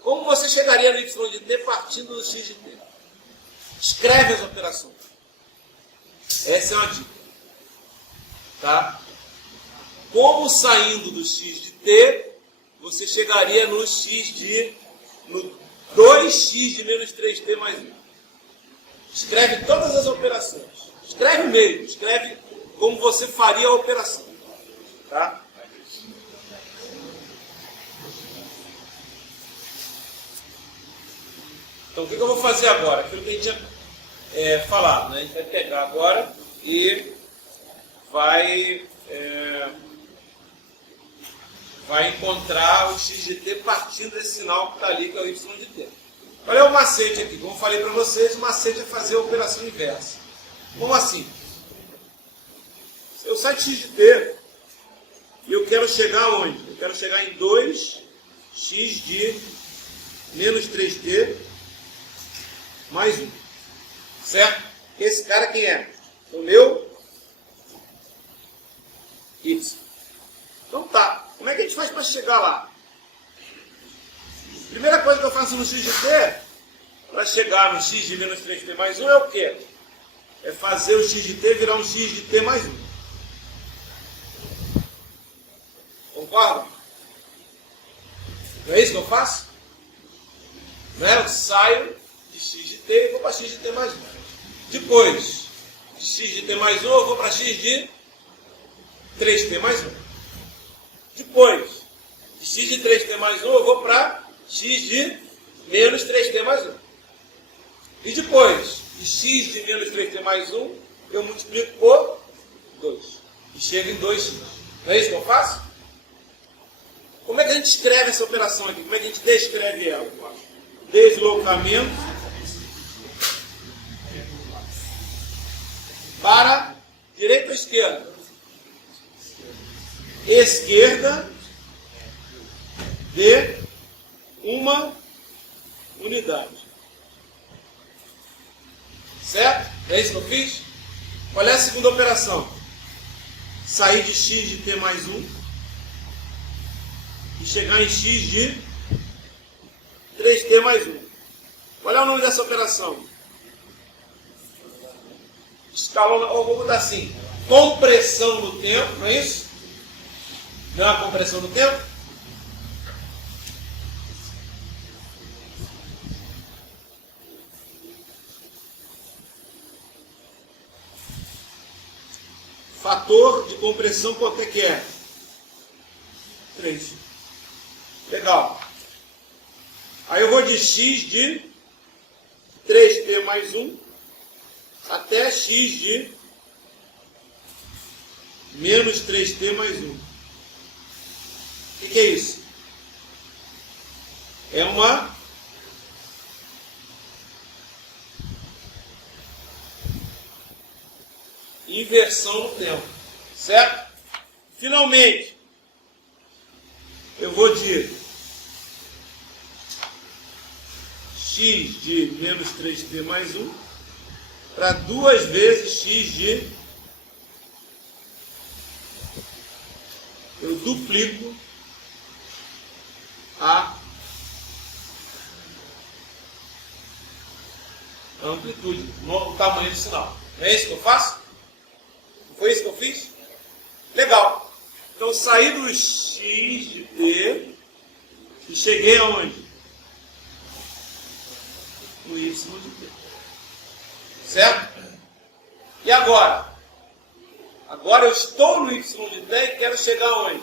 no y de t partindo do x de t. Escreve as operações. Essa é uma dica. Tá? Como saindo do x de t, você chegaria no 2x de menos 3t mais 1. Escreve todas as operações. Escreve mesmo. Escreve como você faria a operação. Tá? Então, o que eu vou fazer agora? Aquilo que a gente tinha falado. Né? A gente vai pegar agora e vai encontrar o x de t partindo desse sinal que está ali, que é o y de t. Qual é o macete aqui? Como eu falei para vocês, o macete é fazer a operação inversa. Como assim? Eu saio de x de t e eu quero chegar onde? Eu quero chegar em 2x de menos 3t mais 1. Certo? Esse cara quem é? O meu y. Então tá. Como é que a gente faz para chegar lá? Primeira coisa que eu faço no x de t, para chegar no x de menos 3t mais 1 é o quê? É fazer o x de t virar um x de t mais 1. Concordam? Não é isso que eu faço? Não é? Eu saio de x de t e vou para x de t mais 1. Depois, de x de t mais 1, eu vou para x de 3t mais 1. Depois, de x de 3t mais 1, eu vou para x de menos 3t mais 1. E depois, de x de menos 3t mais 1, eu multiplico por 2. E chego em 2x. Não é isso que eu faço? Como é que a gente escreve essa operação aqui? Como é que a gente descreve ela? Deslocamento para direita ou esquerda? Esquerda de uma unidade. Certo? É isso que eu fiz? Qual é a segunda operação? Sair de x de t mais 1 e chegar em x de 3t mais 1. Qual é o nome dessa operação? Escalona, ou vou botar assim, compressão no tempo, não é isso? Não é uma compressão no tempo? Fator de compressão quanto é que é? 3. Legal. Aí eu vou de x de 3t mais 1 até x de menos 3t mais 1. O que é isso? É uma inversão no tempo. Certo? Finalmente, eu vou de x de menos 3t mais 1 para 2 vezes x de... Eu duplico a amplitude, o tamanho do sinal. Não é isso que eu faço? Não foi isso que eu fiz? Legal. Então, saí do x de t e cheguei aonde? no y de t. Certo? E agora? Agora eu estou no y de t e quero chegar onde?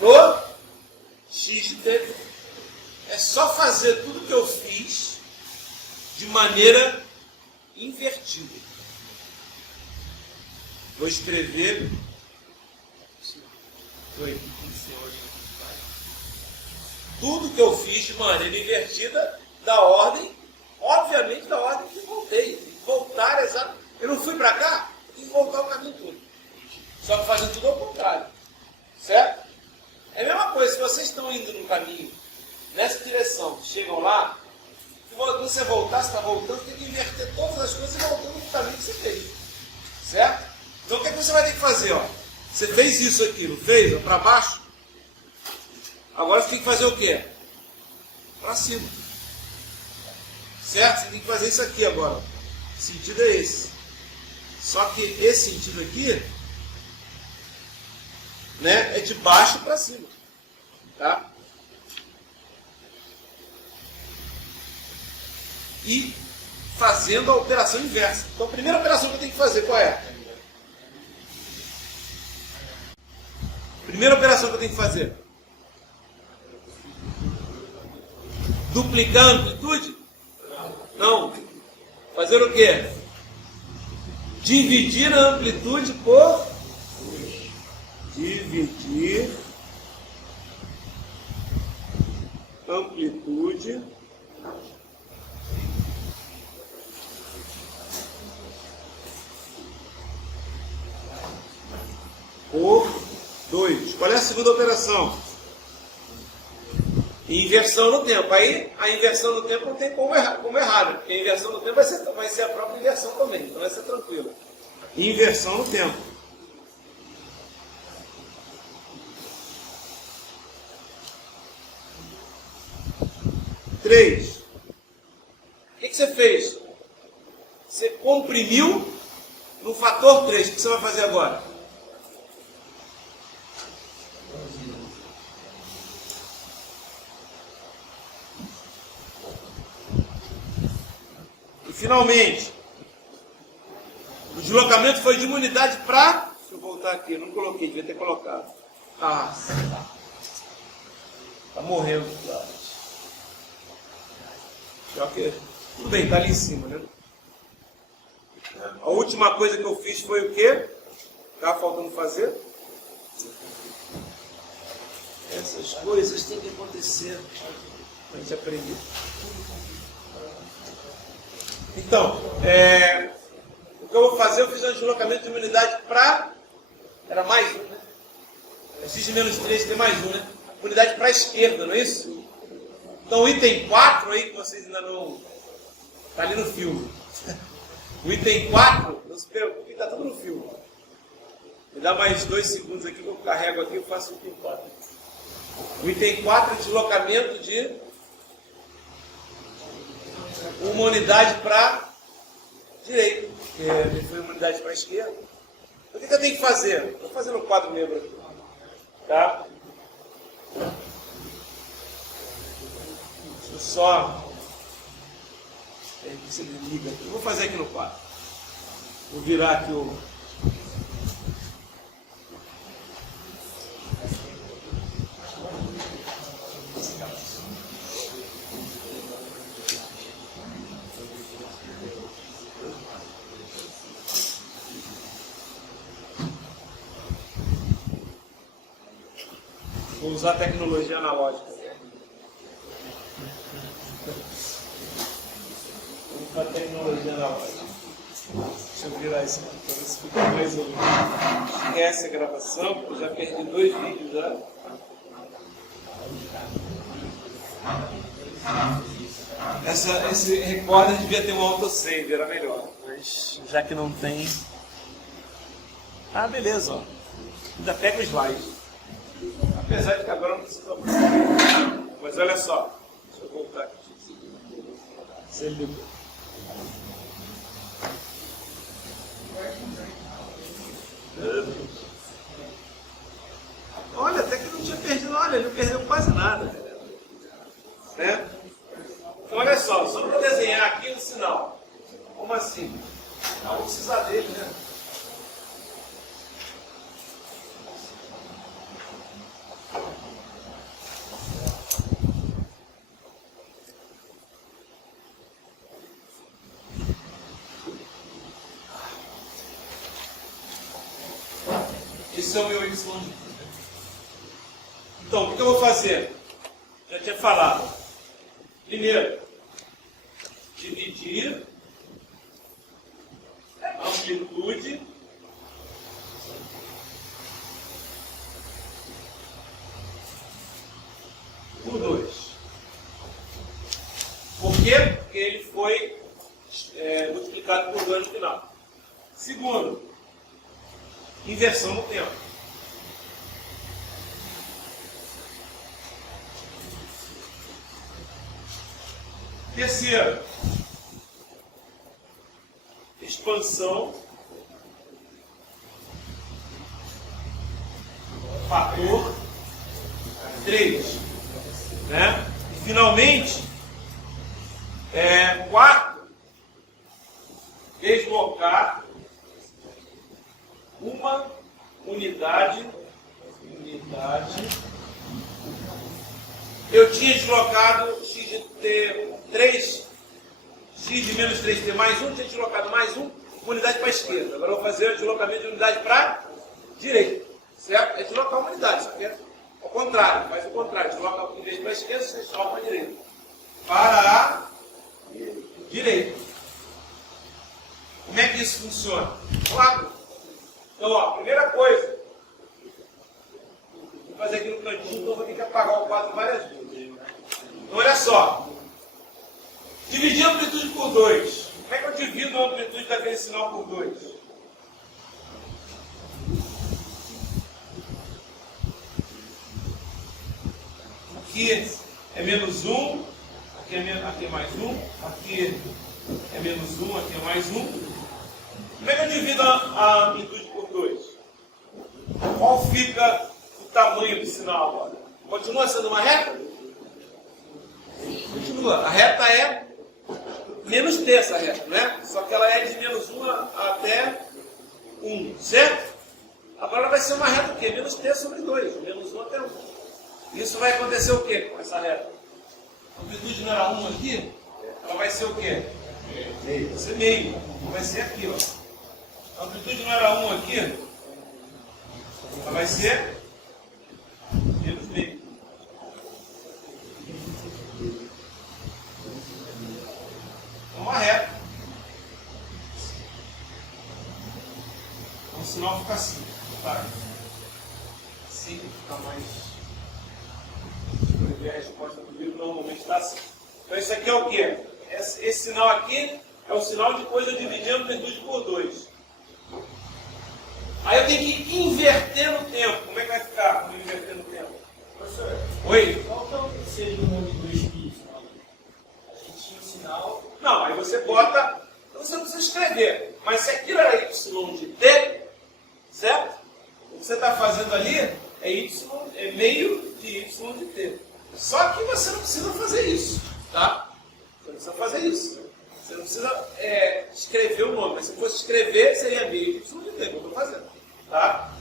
No x de t. É só fazer tudo que eu fiz de maneira invertida. Vou escrever. Tudo que eu fiz de maneira invertida da ordem, obviamente da ordem que voltei. Tem que voltar exato. Eu não fui para cá, tem que voltar o caminho todo. Só que fazendo tudo ao contrário. Certo? É a mesma coisa, se vocês estão indo no caminho, nessa direção, chegam lá, quando você voltar, você está voltando, tem que inverter todas as coisas e voltando no caminho que você fez. Certo? Então o que, é que você vai ter que fazer? Ó? Você fez isso aqui, não fez? Para baixo? Agora você tem que fazer o quê? Para cima. Certo? Você tem que fazer isso aqui agora. O sentido é esse. Só que esse sentido aqui, né, é de baixo para cima. Tá? E fazendo a operação inversa. Então a primeira operação que eu tenho que fazer, qual é? Primeira operação que eu tenho que fazer. Duplicar a amplitude? Não. Fazer o quê? Dividir a amplitude por... Dividir amplitude por 2. Qual é a segunda operação? Inversão no tempo. Aí a inversão no tempo não tem como errar, né? Porque a inversão no tempo vai ser a própria inversão também, então vai ser tranquilo. Inversão no tempo. Três. O que você fez? Você comprimiu no fator 3. O que você vai fazer agora? E finalmente, o deslocamento foi de uma unidade para... Deixa eu voltar aqui, eu não coloquei, devia ter colocado. Ah, tá morrendo. Okay. Tudo bem, está ali em cima, né? A última coisa que eu fiz foi o quê? Estava faltando fazer? Essas coisas têm que acontecer para a gente aprender. Então, o que eu vou fazer, eu fiz um deslocamento de uma unidade para... Era mais um, né? X de menos 3 tem mais um, né? Unidade para a esquerda, não é isso? Então o item 4 aí, que vocês ainda não... Está ali no filme. O item 4, não se preocupe, está tudo no filme. Me dá mais 2 segundos aqui, que eu carrego aqui e faço o item 4. O item 4 é deslocamento de uma unidade para direita. Porque foi uma unidade para a esquerda. Então, o que eu tenho que fazer? Estou fazendo um quadro negro aqui. Tá? Deixa eu só... Você liga aqui. Eu vou fazer aqui no quadro. Vou virar aqui o... Vou usar a tecnologia analógica. Vou usar a tecnologia analógica. Deixa eu virar isso aqui para ver se fica mais ouvido. Esquece a gravação, porque eu já perdi 2 vídeos já. Esse recorder devia ter um autosave, era melhor. Mas já que não tem... Ah, beleza, ó. Ainda pega o slide. Apesar de que agora não precisa mais. Mas olha só. Deixa eu voltar aqui. Você liga. Olha, até que não tinha perdido. Olha, ele não perdeu quase nada. Né? Então, olha só não vou desenhar aqui um sinal. Como assim? Não vou precisar dele, né? Esse é o meu Y. Então, o que eu vou fazer? Já tinha falado. Primeiro, dividir a amplitude por 2. Por quê? Porque ele foi multiplicado por 2 no final. Segundo, inversão no tempo. Terceiro, expansão, fator 3. Né? E finalmente, quarto, deslocar uma unidade. Eu tinha deslocado x de t 3, x de menos 3t mais 1, tinha deslocado mais 1, unidade para a esquerda. Agora eu vou fazer o deslocamento de unidade para a direita. Certo? É deslocar uma unidade, só que é ao contrário, faz o contrário. Desloca em vez para a esquerda, você desloca para a direita. Para a direita. Como é que isso funciona? Claro. Então, ó, primeira coisa. Vou fazer aqui no cantinho, então vou ter que apagar o quadro várias vezes. Então, olha só. Dividir a amplitude por 2. Como é que eu divido a amplitude daquele sinal por 2? Aqui é menos 1, aqui é mais 1, aqui é menos 1, aqui é mais 1. Como é que eu divido a amplitude por 2? Qual fica o tamanho do sinal agora? Continua sendo uma reta? Continua. A reta é menos t, essa reta, né? Só que ela é de menos 1 até 1, certo? Agora ela vai ser uma reta o quê? Menos t sobre 2, menos 1 até 1. Isso vai acontecer o quê com essa reta? A amplitude não era 1 aqui? Ela vai ser o quê? Meio. Vai ser meio. Vai ser aqui, ó. A amplitude não era 1 aqui? Ela vai ser menos meio. Uma reta. Então o sinal fica assim. Tá? Assim fica mais. A resposta do livro normalmente está assim. Então isso aqui é o quê? Esse sinal aqui é o sinal de depois eu dividir a amplitude por 2. Aí eu tenho que inverter no tempo. Como é que vai ficar quando eu inverter no tempo? Professor, Oi? qual que é o terceiro nome do espírito? A gente tinha um sinal. Não, aí você bota. Então você não precisa escrever. Mas se aquilo era y de t, certo? O que você está fazendo ali é meio de y de t. Só que você não precisa fazer isso, tá? Você não precisa fazer isso. Você não precisa escrever o nome. Mas se fosse escrever, seria meio de y de t, que eu estou fazendo, tá?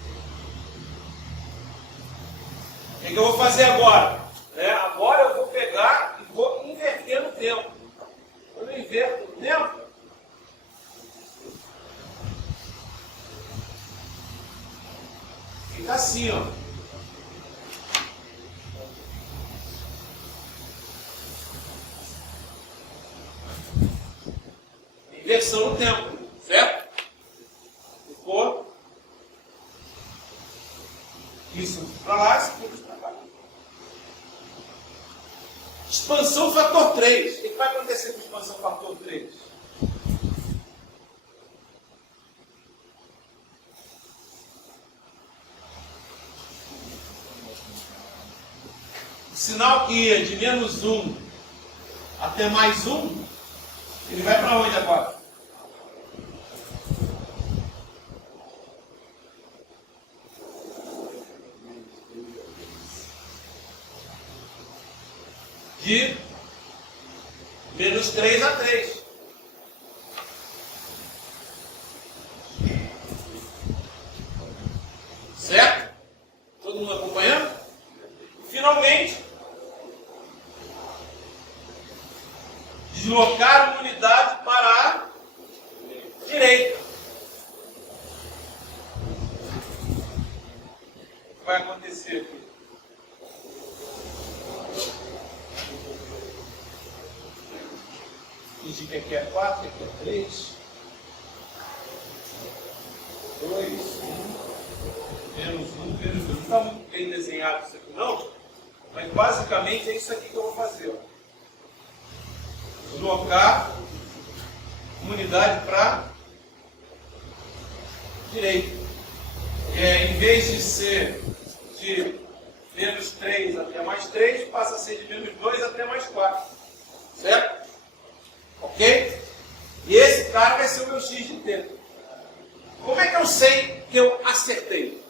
O que eu vou fazer agora? Agora eu vou pegar e vou inverter no tempo. Quando eu inverto no tempo, fica assim, ó. Inversão no tempo, certo? Ficou isso para lá, isso para cá. Expansão fator 3. O que vai acontecer com expansão fator 3? O sinal que ia de menos 1 até mais 1, ele vai para onde agora? De Menos 3 a 3. Certo? Todo mundo acompanhando? Finalmente, deslocar uma unidade para a direita. O que vai acontecer aqui? Fingir que aqui é 4, aqui é 3. 2, 1. Menos 1, menos 2. Não está muito bem desenhado isso aqui não, mas basicamente é isso aqui que eu vou fazer. Ó. Deslocar uma unidade para a direita. Em vez de ser de menos 3 até mais 3, passa a ser de menos 2 até mais 4. Certo? Ok? E esse cara vai ser o meu x de t. Como é que eu sei que eu acertei?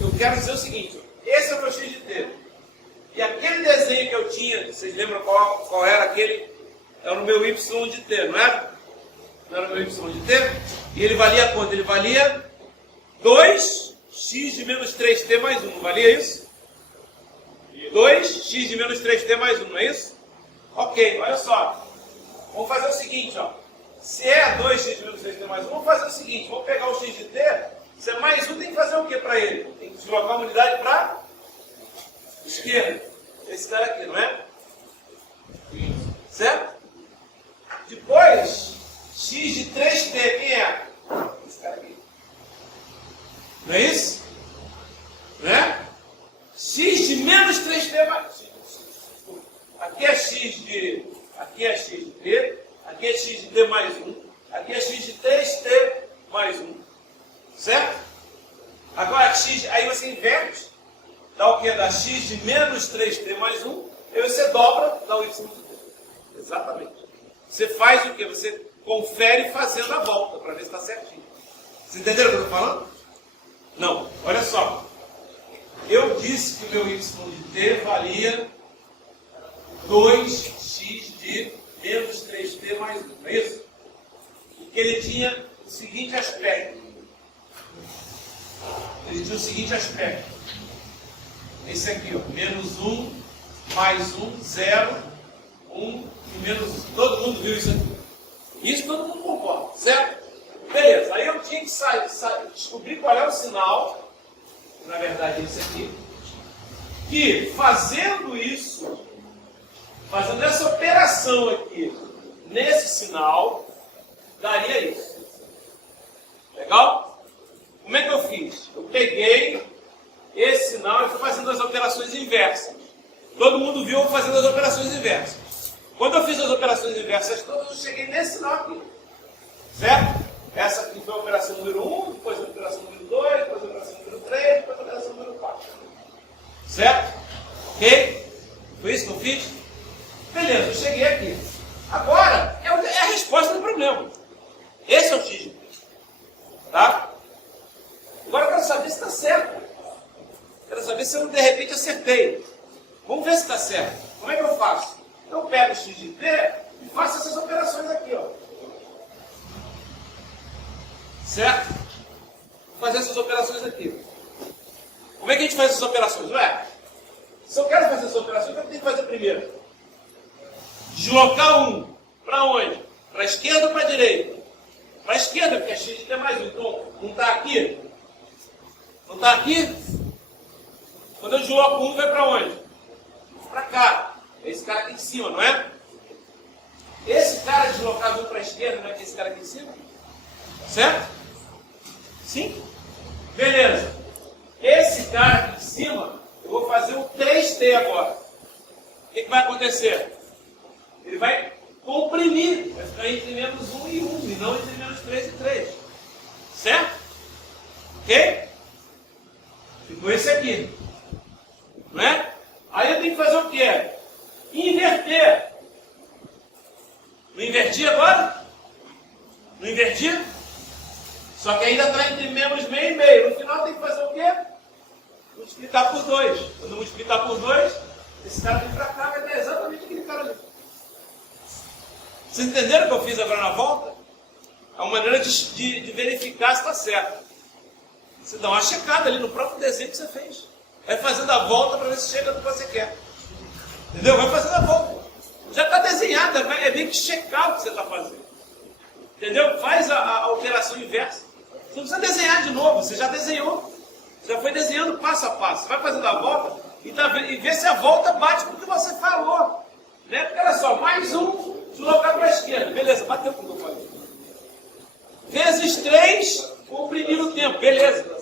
Eu quero dizer o seguinte, esse é o meu x de t. E aquele desenho que eu tinha, vocês lembram qual era aquele? Era o meu y de t, não era? Não era o meu y de t? E ele valia quanto? Ele valia 2x de menos 3t mais 1, não valia isso? 2x de menos 3t mais 1, não é isso? Ok, olha só. Vamos fazer o seguinte, ó. Se é 2x de menos 3t mais 1, vamos fazer o seguinte, vamos pegar o x de t, se é mais 1 tem que fazer o que para ele? Tem que deslocar uma unidade para a esquerda. Esse cara aqui, não é? Certo? Depois, x de 3t, quem é? Esse cara aqui. Não é isso? Não é? X de menos 3t mais... Aqui é x de t, aqui é x de t mais 1, aqui é x de 3t mais 1. Certo? Agora, aí você inverte, dá o que? Dá x de menos 3t mais 1, aí você dobra, dá o y de t. Exatamente. Você faz o que? Você confere fazendo a volta, para ver se está certinho. Vocês entenderam o que eu estou falando? Não. Olha só. Eu disse que o meu y de t valia 2x de menos 3t mais 1, não é isso? E que ele tinha o seguinte aspecto. Esse aqui, ó, menos 1, mais 1, 0, 1 e menos 1. Todo mundo viu isso aqui? Isso todo mundo concorda, certo? Beleza, aí eu tinha que descobrir qual é o sinal, na verdade é esse aqui, que fazendo isso, fazendo essa operação aqui, nesse sinal, daria isso. Legal? Como é que eu fiz? Eu peguei esse sinal e fui fazendo as operações inversas. Todo mundo viu eu fazendo as operações inversas. Quando eu fiz as operações inversas todas, eu cheguei nesse sinal aqui. Certo? Essa aqui foi a operação número 1, depois a operação número 2, depois a operação número 3, depois a operação número 4. Certo? Ok? Foi isso que eu fiz? Beleza, eu cheguei aqui. Agora, é a resposta do problema. Esse é o x de t. Tá? Agora eu quero saber se está certo. Quero saber se eu, de repente, acertei. Vamos ver se está certo. Como é que eu faço? Eu pego o x de t e faço essas operações aqui, ó. Certo? Vou fazer essas operações aqui. Como é que a gente faz essas operações? Ué, se eu quero fazer essas operações, o que eu tenho que fazer primeiro? Deslocar 1 para onde? Para a esquerda ou para a direita? Para a esquerda, porque é x de t mais 1. Então, não está aqui? Não está aqui? Quando eu desloco 1, vai para onde? Para cá. É esse cara aqui em cima, não é? Esse cara deslocado 1 para a esquerda, não é que esse cara aqui em cima? Certo? Sim? Beleza. Esse cara aqui em cima, eu vou fazer o 3t agora. O que vai acontecer? Ele vai comprimir. Vai ficar entre menos 1 e 1, e não entre menos 3 e 3. Certo? Ok? Ficou esse aqui. Não é? Aí eu tenho que fazer o quê? Inverter. Não inverti agora? Não inverti? Só que ainda está entre menos meio e meio. No final tem que fazer o quê? Multiplicar por 2. Quando multiplicar por 2, esse cara vem para cá, vai ter exatamente aquele Vocês entenderam o que eu fiz agora na volta? É uma maneira de verificar se está certo. Você dá uma checada ali no próprio desenho que você fez. Vai fazendo a volta para ver se chega no que você quer. Entendeu? Vai fazendo a volta. Já está desenhado, é meio que checar o que você está fazendo. Entendeu? Faz a operação inversa. Você não precisa desenhar de novo, você já desenhou. Você já foi desenhando passo a passo. Você vai fazendo a volta e vê se a volta bate com o que você falou. Né? Porque olha só, mais um, deslocar para a esquerda. Beleza, bateu com o que eu falei. Vezes 3, comprimir o tempo. Beleza.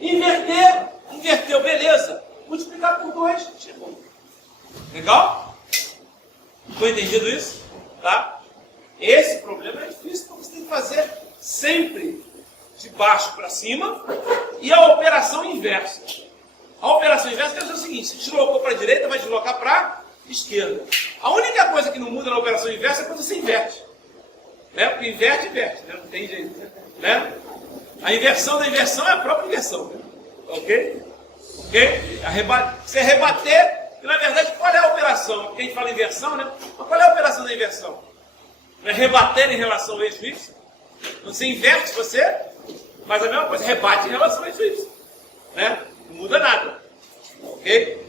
Inverteu, beleza. Multiplicar por 2, chegou. Legal? Ficou entendido isso? Tá? Esse problema é difícil, porque você tem que fazer sempre de baixo para cima e a operação inversa. A operação inversa quer dizer o seguinte: se deslocou para a direita, vai deslocar para a esquerda. A única coisa que não muda na operação inversa é quando você inverte. Né? Porque inverte, né? Não tem jeito. Né? A inversão da inversão é a própria inversão. Né? Ok? Ok? Você rebater, e na verdade qual é a operação? Porque a gente fala inversão, né? Mas qual é a operação da inversão? Não é rebater em relação ao eixo Y? Você inverte, você faz a mesma coisa, rebate em relação ao eixo Y. Né? Não muda nada. Ok?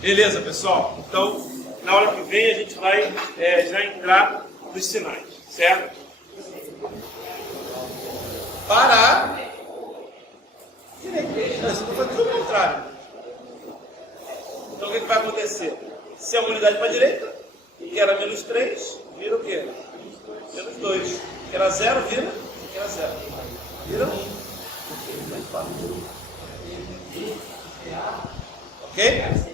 Beleza, pessoal? Então, na hora que vem a gente vai já entrar nos sinais. Certo? Parar. Direito. Você está fazendo o contrário. Então o que vai acontecer? Se a unidade para a direita, que era menos 3, vira o quê? Menos 2. Que era 0, vira? Que era 0. Vira 1. Ok?